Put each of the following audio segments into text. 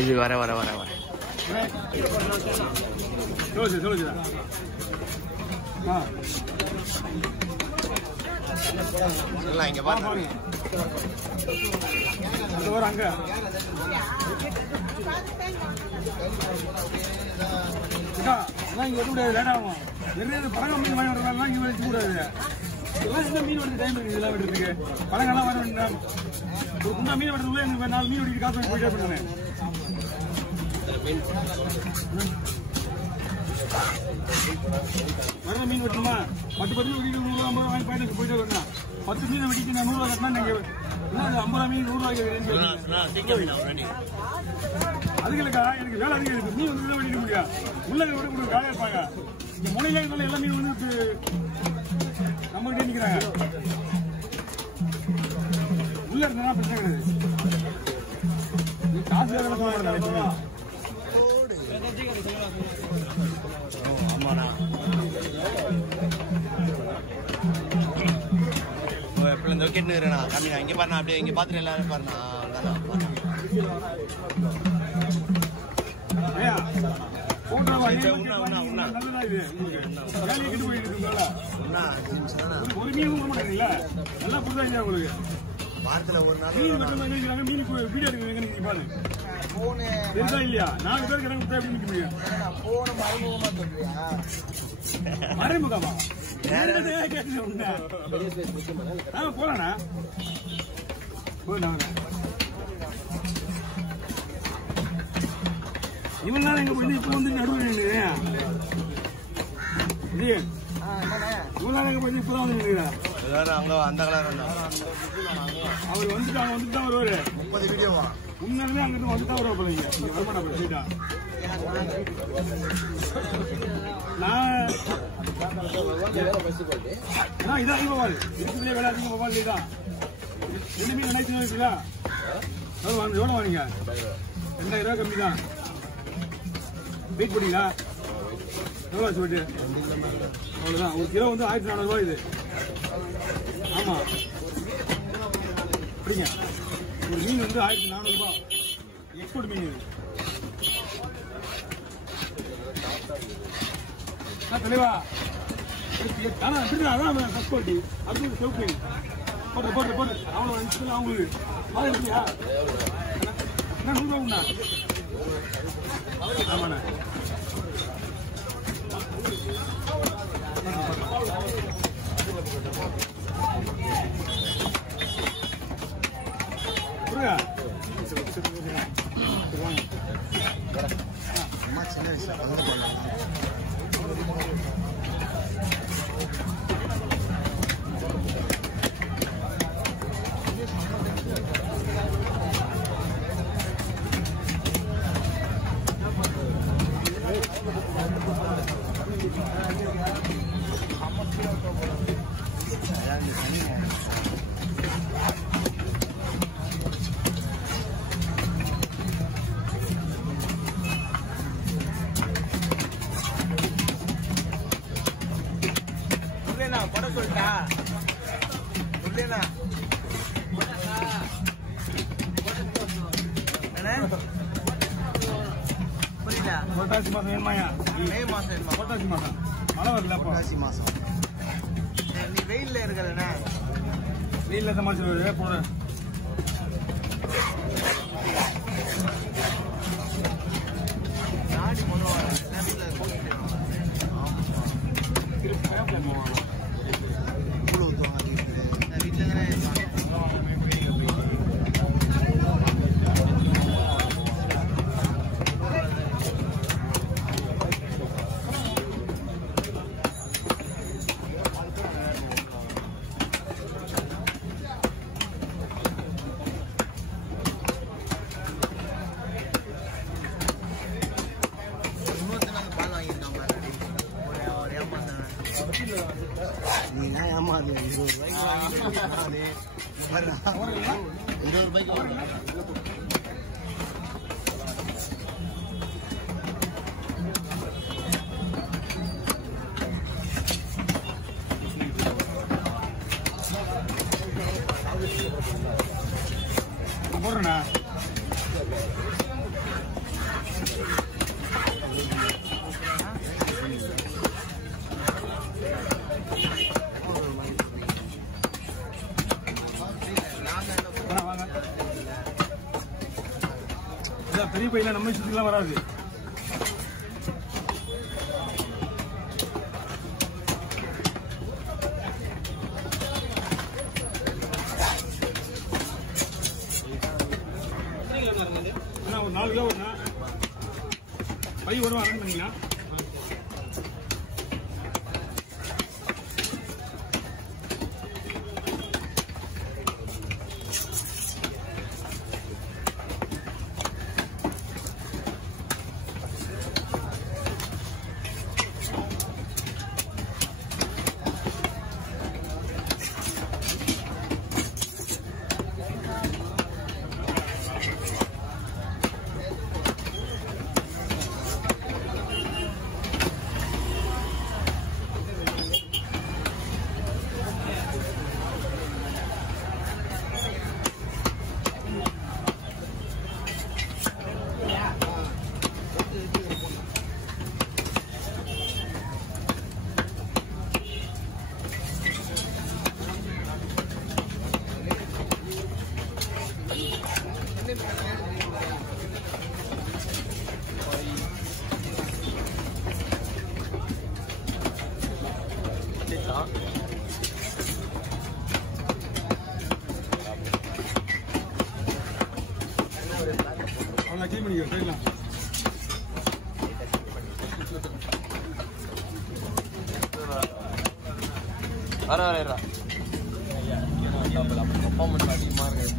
இது வர வர வர வர இங்க பாருங்க அங்க இங்க வந்து லேட் ஆகும். நிறைய பழங்க மீன் வாங்கி வரலாம் இங்க வச்சு கூடாது. எல்லாம் இந்த மீன் வந்து டைம் இருக்கு இதெல்லாம் விடுறதுக்கு. பழங்கெல்லாம் வர வேண்டாம். ஒரு குண்டா மீன் வரதுக்குள்ள எனக்கு 4 மீன் வெட்டிட்டு காசு வாங்கி போயிட்டே பண்ணுவேன். வர மீன் வெட்டணுமா 10 வெட்டிட்டு 100 ரூபா 50 ரூபா வாங்கி போயிட்டு போயிட்டே வரணும். 10 மீனை வெட்டிட்டு நான் 100 ரூபா கட்டினா நீங்க 50 ரூபா மீன் 100 ரூபாய்க்கு அதுகளுக்கா எனக்கு வேலை அதிகம் இருக்கு. மீன் வந்து வெட்டிக்க முடியாது. உள்ள விட கூட காலையா இருப்பாங்க. இந்த முனையில இருந்தாலும் எல்லா மீன் வந்து நம்ம கிட்டே நிக்கிறாங்க. உள்ள இருந்தா பிரச்சனை கிடையாது. காசு வேலை சொல்ல மாட்டாங்க. ஆமாண்ணா எப்படி இந்த விக்கெட் இருக்கிறேண்ணா கம்மிண்ணா இங்கே பாருண்ணா அப்படியே இங்கே பார்த்துட்டு எல்லாரும் பாருண்ணா வாரத்தில் ஒரு நாள் மீன் வீடியோ எடுக்க பாருங்க இல்லையா 4 பேருக்கு எனக்கு நிக்க முடியும். மறைமுகமா போலாண்ணா இவன் தான் எங்க போய் இப்ப வந்து நடுவில் இவன் எங்க போய் இப்பதான் வந்து அங்க அந்த கலர் அவர் வந்துட்டு வருவாரு 30 வீடியோவா உண்மையிலே அங்கிட்டு வந்துதான் வருவா போலீங்க வருமானா போயிட்டா இதான் அதிகமாவாது இருக்குதுலேயே வேலை அதிகமாக இதான் 2 மீன் 2000 இருக்குல்ல எவ்வளோ வாங்க 2000 ரூபா கம்மி தான் வெயிட் பண்ணீங்களா எவ்வளோ ஆச்சு போயிட்டு அவ்வளோதான் ஒரு கிலோ வந்து 1400 ரூபாய் இது ஆமா அப்படிங்க ஒரு மீன் வந்து 1400 ரூபாய் எக்ஸ்போர்ட் மீன் இது தெளிவா அதான் கஸ்கோட்டி அது செவப்பு போட்டு அவ்வளோ அவங்களுக்கு மாதிரி இருக்கியா என்ன 100 ரூபா உண்டா ஆமாண்ணா அம்மா சின்ன வயசுல படம் சொல்லிட்டா புரியல புரட்டாசி மாசம் வேணுமாயா மே மாசம் வேணுமா புரட்டாசி மாசம் மழை வரல புரட்டாசி மாசம் நீ வெயில்ல இருக்கலண்ணா வெயில்ல சமாளிச்சு போட நாடி முதல்ல நீ ஏமாது 20 ரூபாய்க்கு போடுறேண்ணா பெரிய பையில நம்ம சுத்திலாம் வராது. ஒரு 4 கிலோ வரும்னா பை வரும் அரேஞ்ச் பண்ணீங்கன்னா அவனை க்ளீன் பண்ணிக்கிறேன் போயிடலாம். வர அப்பா மட்டும் அதிகமா இருக்கு.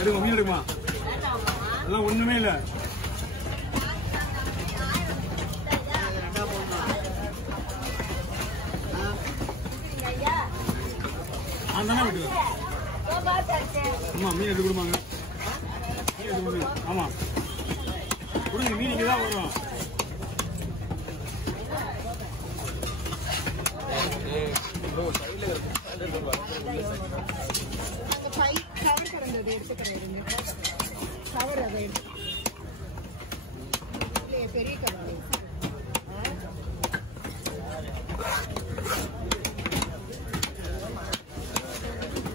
எடுக்குமா மீன் எடுக்குமா எல்லாம் ஒண்ணுமே இல்ல. தானே விட்டு ஆமா மீன் எடுத்து கொடுப்பாங்க. ஆமா கொடுங்க மீன் இங்கதான் வரும். பெரிய கவலை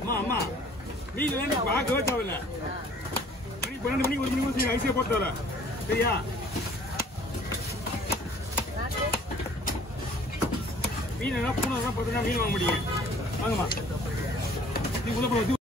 அம்மா மீன் வேண்டி பார்க்கவே தேவையில்ல. மணி 12 மணிக்கு 1 மணிக்கு ஐசியா போட்டு வர சரியா? மீன் பூனை தான் பார்த்தீங்கன்னா மீன் வாங்க முடியும். வாங்கம்மா நீ உள்ள